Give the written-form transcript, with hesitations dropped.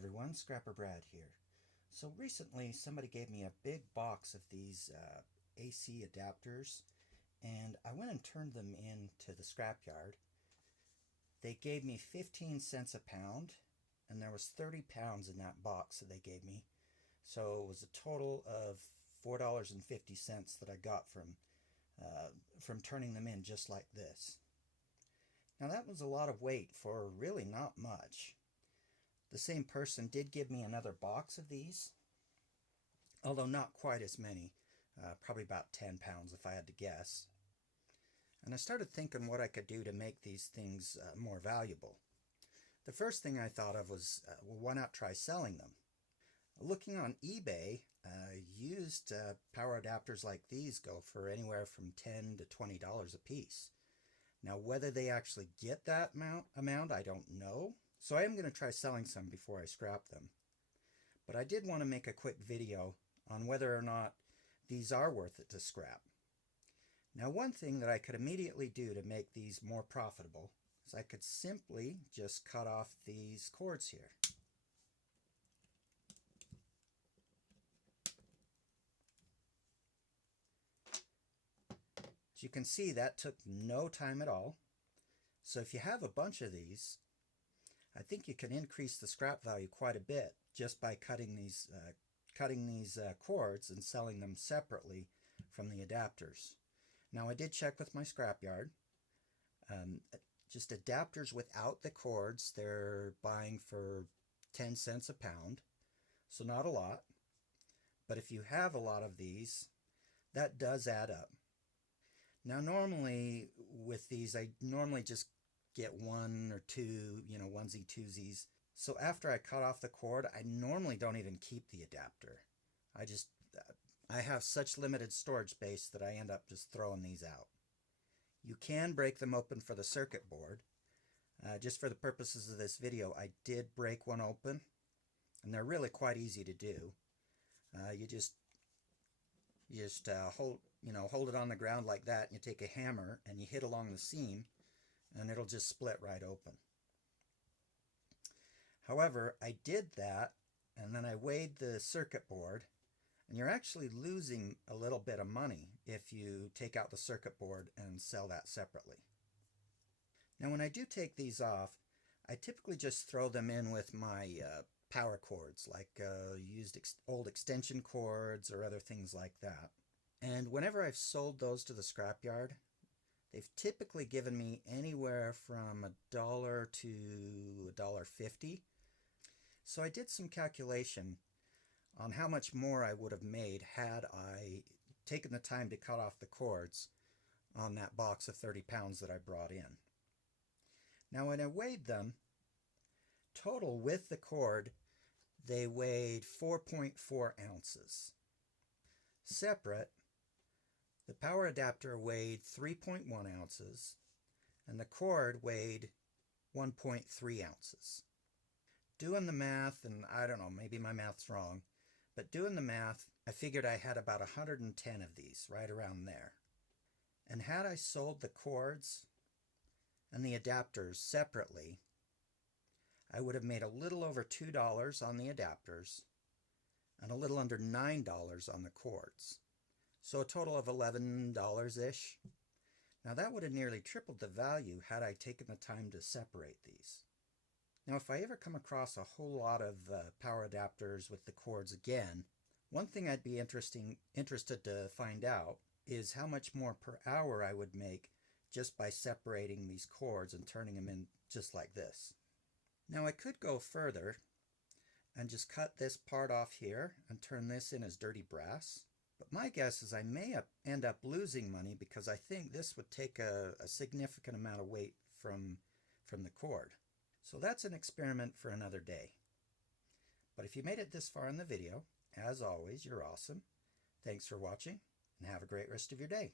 everyone, Scrapper Brad here. So recently somebody gave me a big box of these AC adapters, and I went and turned them into the scrapyard. They gave me 15 cents a pound, and there was 30 pounds in that box that they gave me. So it was a total of $4.50 that I got from turning them in just like this. Now that was a lot of weight for really not much. The same person did give me another box of these, although not quite as many, probably about 10 pounds if I had to guess. And I started thinking what I could do to make these things more valuable. The first thing I thought of was, well, why not try selling them? Looking on eBay, used power adapters like these go for anywhere from $10 to $20 a piece. Now whether they actually get that amount, I don't know. So I am going to try selling some before I scrap them. But I did want to make a quick video on whether or not these are worth it to scrap. Now one thing that I could immediately do to make these more profitable is I could simply just cut off these cords here. As you can see, that took no time at all. So if you have a bunch of these, I think you can increase the scrap value quite a bit just by cutting these cords and selling them separately from the adapters. Now I did check with my scrapyard. Just adapters without the cords, they're buying for 10 cents a pound, so not a lot. But if you have a lot of these, that does add up. Now normally with these, I normally just get one or two, onesie twosies. So after I cut off the cord, I normally don't even keep the adapter. I have such limited storage space that I end up just throwing these out. You can break them open for the circuit board. Just for the purposes of this video, I did break one open, and they're really quite easy to do. You just hold it on the ground like that, and you take a hammer and you hit along the seam, and it'll just split right open. However, I did that, and then I weighed the circuit board, and you're actually losing a little bit of money if you take out the circuit board and sell that separately. Now when I do take these off, I typically just throw them in with my power cords, like old extension cords or other things like that. And whenever I've sold those to the scrapyard, they've typically given me anywhere from $1 to $1.50. So I did some calculation on how much more I would have made had I taken the time to cut off the cords on that box of 30 pounds that I brought in. Now when I weighed them, total with the cord, they weighed 4.4 ounces. Separate, the power adapter weighed 3.1 ounces, and the cord weighed 1.3 ounces. Doing the math, and I don't know, maybe my math's wrong, but doing the math, I figured I had about 110 of these, right around there. And had I sold the cords and the adapters separately, I would have made a little over $2 on the adapters and a little under $9 on the cords. So a total of $11-ish. Now that would have nearly tripled the value had I taken the time to separate these. Now if I ever come across a whole lot of power adapters with the cords again, one thing I'd be interested to find out is how much more per hour I would make just by separating these cords and turning them in just like this. Now I could go further and just cut this part off here and turn this in as dirty brass. But my guess is I may end up losing money because I think this would take a significant amount of weight from the cord. So that's an experiment for another day. But if you made it this far in the video, as always, you're awesome. Thanks for watching, and have a great rest of your day.